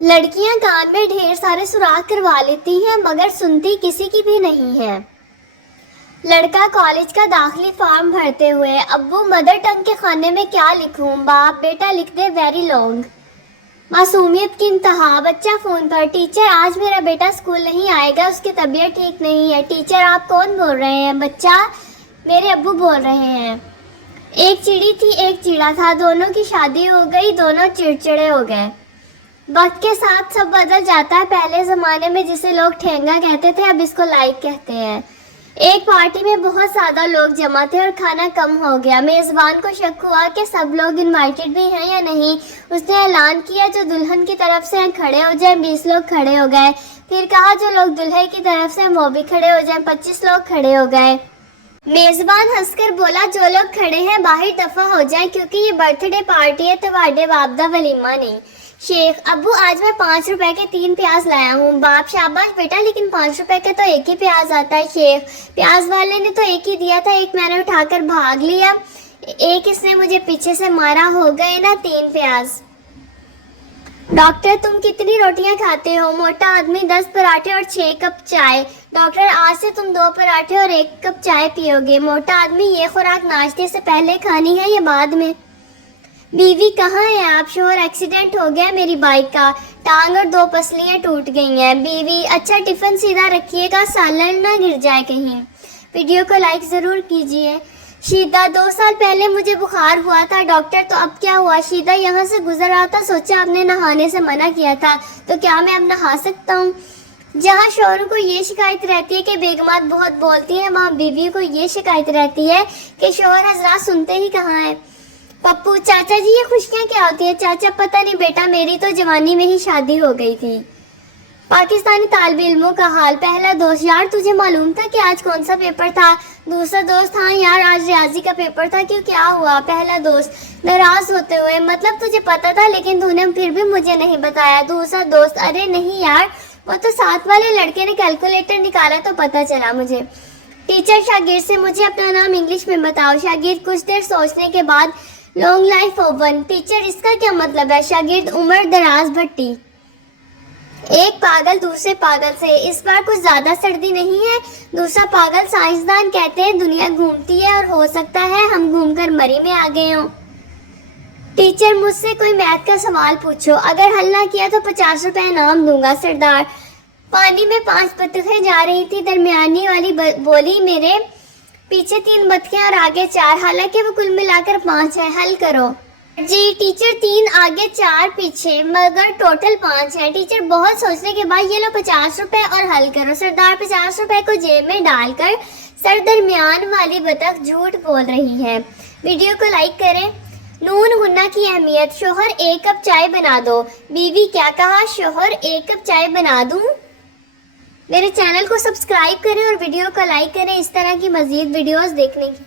लड़कियां कान में ढेर सारे सुराख करवा लेती हैं मगर सुनती किसी की भी नहीं है। लड़का कॉलेज का दाखिली फॉर्म भरते हुए, अब्बू मदर टंग के खाने में क्या लिखूं? बाप बेटा लिख दे वेरी लॉन्ग। मासूमियत की इंतहा, बच्चा फोन पर, टीचर आज मेरा बेटा स्कूल नहीं आएगा, उसकी तबीयत ठीक नहीं है। टीचर आप कौन बोल रहे हैं? बच्चा मेरे अब्बू बोल रहे हैं। एक चिड़ी थी एक चिड़ा था, दोनों की शादी हो गई, दोनों चिड़चिड़े हो गए। वक्त के साथ सब बदल जाता है। पहले ज़माने में जिसे लोग ठेंगा कहते थे अब इसको लाइक कहते हैं। एक पार्टी में बहुत ज़्यादा लोग जमा थे और खाना कम हो गया। मेज़बान को शक हुआ कि सब लोग इनवाइटेड भी हैं या नहीं। उसने ऐलान किया जो दुल्हन की तरफ से हैं खड़े हो जाएं। 20 लोग खड़े हो गए। फिर कहा जो लोग दुल्हे की तरफ से हैं वो भी खड़े हो जाएं। 25 लोग खड़े हो गए। मेज़बान हंसकर बोला जो लोग खड़े हैं बाहर दफ़ा हो जाएं क्योंकि ये बर्थडे पार्टी है, तुम्हारे बाप दा वलीमा नहीं। शेख अब्बू आज मैं 5 रुपए के 3 प्याज लाया हूँ। बाप शाबाश बेटा, लेकिन 5 रुपए का तो एक ही प्याज आता है। शेख प्याज वाले ने तो एक ही दिया था, एक मैंने उठाकर भाग लिया, एक इसने मुझे पीछे से मारा, हो गए ना 3 प्याज। डॉक्टर तुम कितनी रोटियां खाते हो? मोटा आदमी 10 पराठे और 6 कप चाय। डॉक्टर आज से तुम 2 पराठे और 1 कप चाय पियोगे। मोटा आदमी ये खुराक नाश्ते से पहले खानी है या बाद में? बीवी कहाँ है आप? शोहर एक्सीडेंट हो गया मेरी बाइक का, टांग और 2 पसलियाँ टूट गई हैं। बीवी अच्छा टिफिन सीधा रखिएगा, सालन ना गिर जाए कहीं। वीडियो को लाइक ज़रूर कीजिए। शीदा 2 साल पहले मुझे बुखार हुआ था डॉक्टर, तो अब क्या हुआ? शीदा यहाँ से गुजर रहा था, सोचा आपने नहाने से मना किया था, तो क्या मैं अब नहा सकता हूँ? जहाँ शोहरों को ये शिकायत रहती है कि बेगमात बहुत बोलती हैं, वहाँ बीवियों को ये शिकायत रहती है कि शोहर हजरात सुनते ही कहाँ हैं। पप्पू चाचा जी ये खुशियाँ क्या होती है? चाचा पता नहीं बेटा, मेरी तो जवानी में ही शादी हो गई थी। पाकिस्तानी तालिब इल्मों का हाल। पहला दोस्त यार तुझे मालूम था कि आज कौन सा पेपर था? दूसरा दोस्त हाँ यार आज रियाजी का पेपर था। क्यों क्या हुआ? पहला दोस्त नाराज होते हुए मतलब तुझे पता था लेकिन तूने फिर भी मुझे नहीं बताया। दूसरा दोस्त अरे नहीं यार वो तो साथ वाले लड़के ने कैलकुलेटर निकाला तो पता चला मुझे। टीचर शागिर्द से मुझे अपना नाम इंग्लिश में बताओ। शागिर्द कुछ देर सोचने के बाद लॉन्ग लाइफ ओवन। टीचर इसका क्या मतलब है? शागिर्द उम्र दराज भट्टी। एक पागल दूसरे पागल से, इस बार कुछ ज्यादा सर्दी नहीं है? दूसरा पागल साइंसदान कहते हैं दुनिया घूमती है और हो सकता है हम घूमकर मरी में आ गए हों। टीचर मुझसे कोई मैथ का सवाल पूछो, अगर हल ना किया तो 50 रुपए इनाम दूंगा। सरदार पानी में 5 बतखें जा रही थी, दरमियानी वाली बोली मेरे पीछे 3 बतखें और आगे 4, हालांकि वो कुल मिलाकर 5 है, हल करो। जी टीचर 3 आगे 4 पीछे मगर टोटल 5 है। टीचर बहुत सोचने के बाद ये लो 50 रुपए और हल करो। सरदार 50 रुपए को जेब में डालकर सर दरमियान वाली बतख झूठ बोल रही है। वीडियो को लाइक करें। नून गुन्ना की अहमियत। शोहर 1 कप चाय बना दो। बीवी क्या कहा? शोहर 1 कप चाय बना दूं? मेरे चैनल को सब्सक्राइब करें और वीडियो को लाइक करें इस तरह की मज़ीद वीडियोस देखने की।